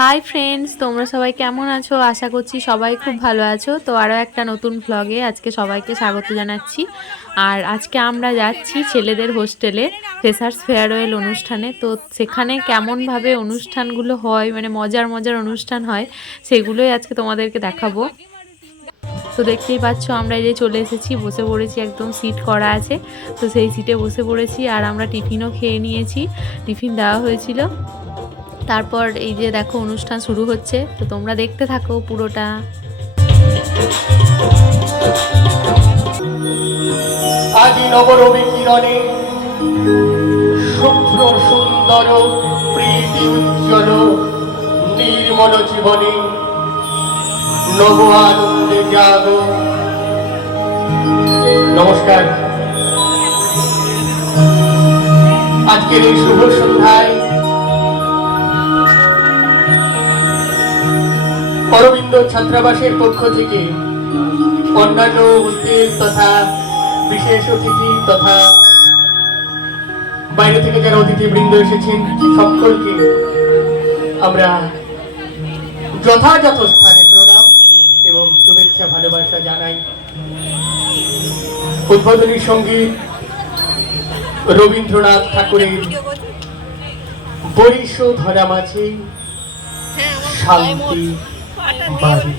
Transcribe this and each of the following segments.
Hi friends, তোমরা সবাই কেমন আছো? আশা করছি সবাই খুব ভালো আছো। তো আরও একটা নতুন ভ্লগে আজকে সবাইকে স্বাগত জানাচ্ছি। আর আজকে আমরা যাচ্ছি ছেলেদের হোস্টেলে ফ্রেশার্স ফেয়ারওয়েল অনুষ্ঠানে। তো সেখানে কেমনভাবে অনুষ্ঠানগুলো হয়, মানে মজার মজার অনুষ্ঠান হয়, সেগুলোই আজকে তোমাদেরকে দেখাবো। তো দেখতেই পাচ্ছ আমরা এই যে চলে এসেছি, বসে পড়েছি, একদম সিট করা আছে। তো সেই সিটে বসে পড়েছি আর আমরা টিফিনও খেয়ে নিয়েছি, টিফিন দেওয়া হয়েছিল। তারপর এই যে দেখো অনুষ্ঠান শুরু হচ্ছে, তো তোমরা দেখতে থাকো পুরোটা। আজি নবরবি কিরণে শুভ্র সুন্দর প্রীতি উজ্জ্বল নির্মল জীবনে নব আনন্দে জাগ। নমস্কার। আজকের এই শুভ সন্ধ্যায় অরবিন্দ ছাত্রাবাসের পক্ষ থেকে অন্যান্য হোস্টেল তথা বিশেষ অতিথি তথা বাইরে থেকে যারা অতিথিবৃন্দ এসেছেন সকলকে আমরা যথাযথ স্থানে প্রণাম এবং শুভেচ্ছা ভালোবাসা জানাই। উদ্বোধনী সঙ্গীত রবীন্দ্রনাথ ঠাকুরের বরিশ ধরা মাঝে শান্তি বাড়ি।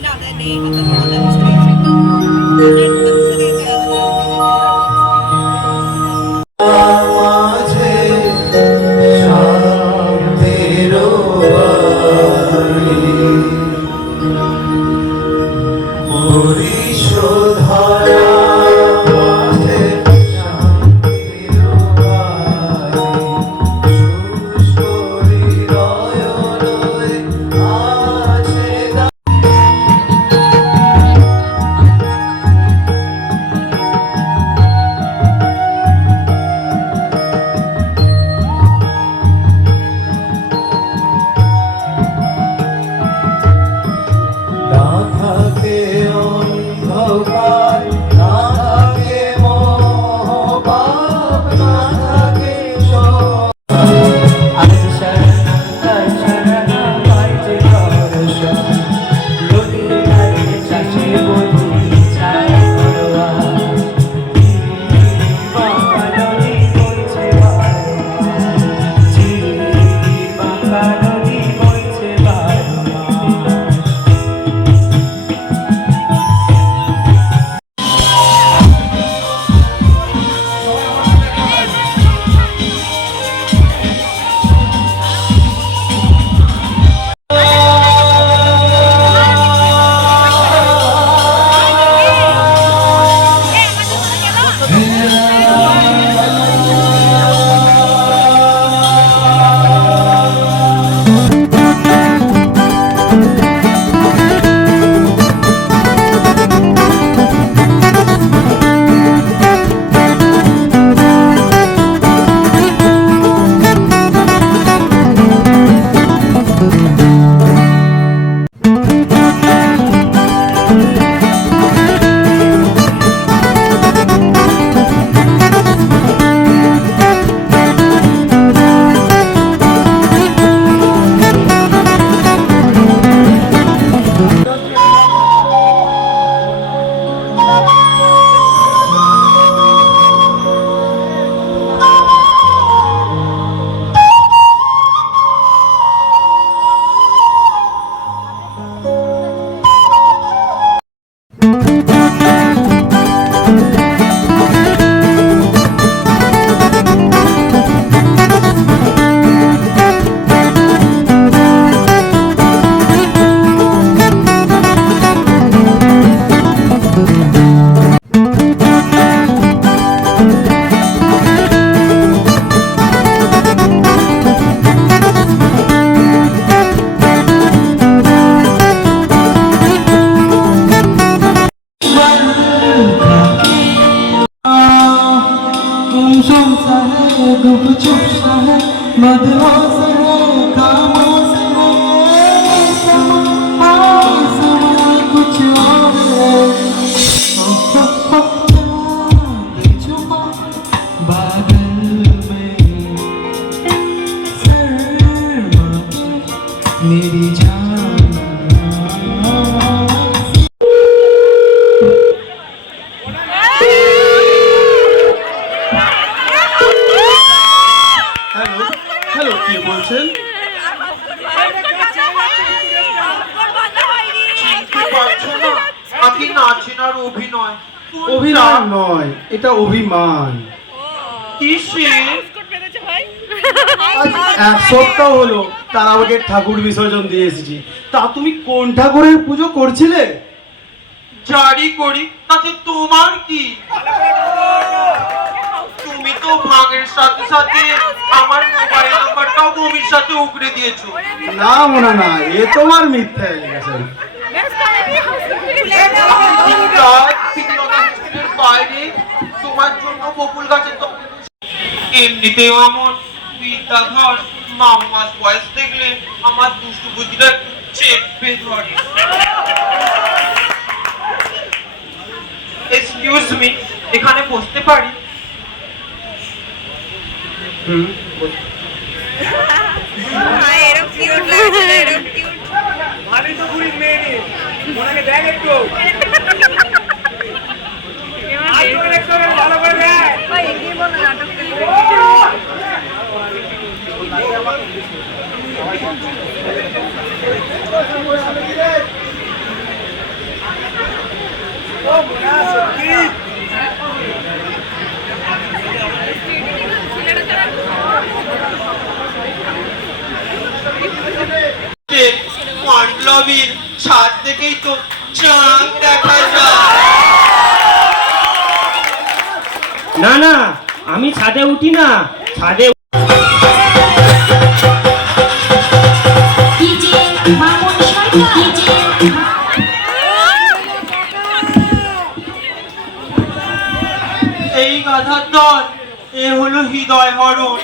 मेरी जान। হ্যালো হ্যালো, কে বলছেন? নাকি নাচেন আর অভিনয়? অভিনয় নয়, এটা অভিমান। কিসে? আজ 1 সপ্তাহ হলো তারাবাগের ঠাকুর বিসর্জন দিয়ে এসেছি। তা তুমি কোন ঠাকুরের পুজো করছিলে? জারি করি, তাতে তোমার কি? তুমি তো ভাঙের সাথে সাথে আমার মোবাইল নাম্বারটাও বমির সাথে উগড়ে দিয়েছো। না মোনা না, এ তোমার মিথ্যা অ্যালিগেশন। বাইরে তোমার জন্য বকুল গাছের এমনিতেও আমার বিদ্যাধর মাস বয়স দেখলে আমার দুষ্টু বুদ্ধিটা চেপে ধরে। এক্সকিউজ মি, এখানে বসতে পারি? লবির ছাদ থেকেই তো চাঁদ দেখা যায়। না না, আমি ছাদে উঠি না, ছাদে এই গাধার দল, এ হলো হৃদয় হরণ।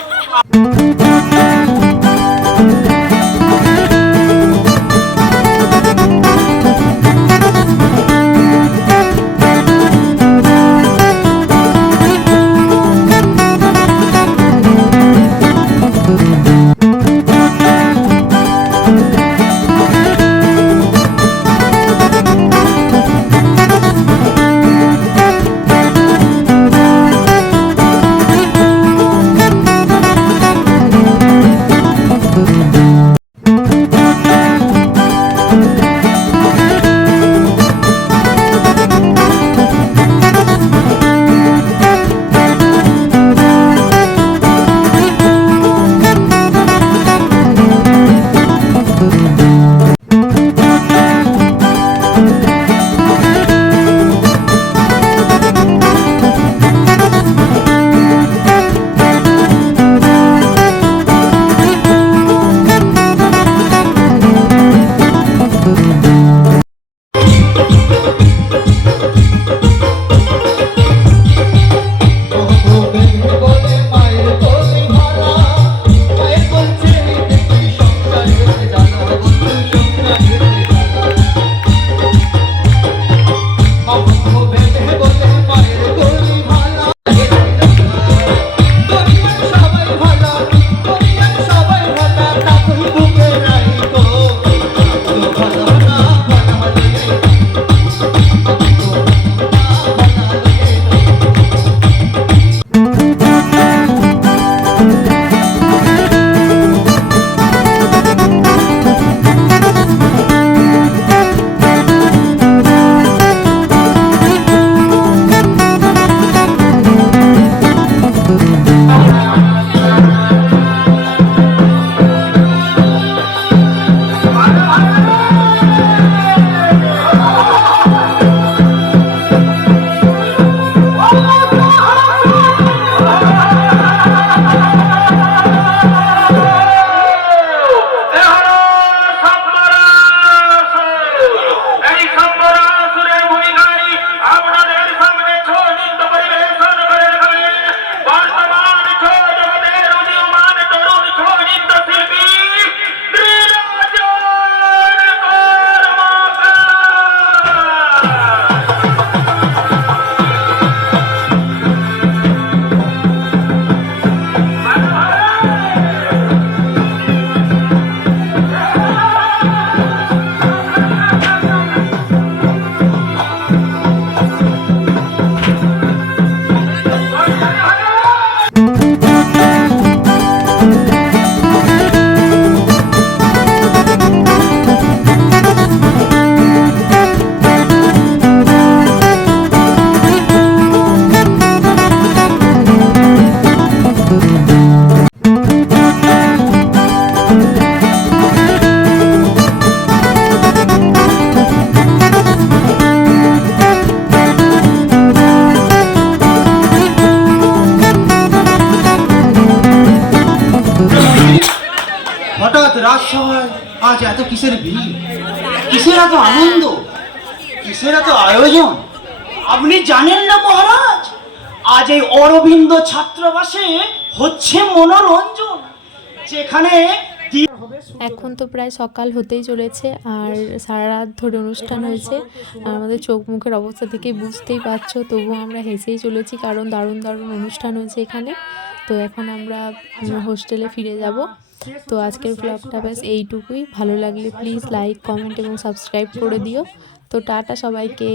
এত কিসের ভিড়, কিসের এত আনন্দ, কিসের এত আয়োজন? আপনি জানেন না মহারাজ, আজ এই অরবিন্দ ছাত্রাবাসে হচ্ছে মনোরঞ্জন, যেখানে এখন তো প্রায় সকাল হতেই চলেছে আর সারা রাত ধরে অনুষ্ঠান হয়েছে। আর আমাদের চোখ মুখের অবস্থা থেকেই বুঝতেই পারছো, তবুও আমরা হেসেই চলেছি কারণ দারুণ দারুণ অনুষ্ঠান হয়েছে এখানে। তো এখন আমরা হোস্টেলে ফিরে যাব। তো আজকের ব্লগটা ব্যাস এইটুকুই। ভালো লাগলে প্লিজ লাইক, কমেন্ট এবং সাবস্ক্রাইব করে দিও। তো টাটা সবাইকে।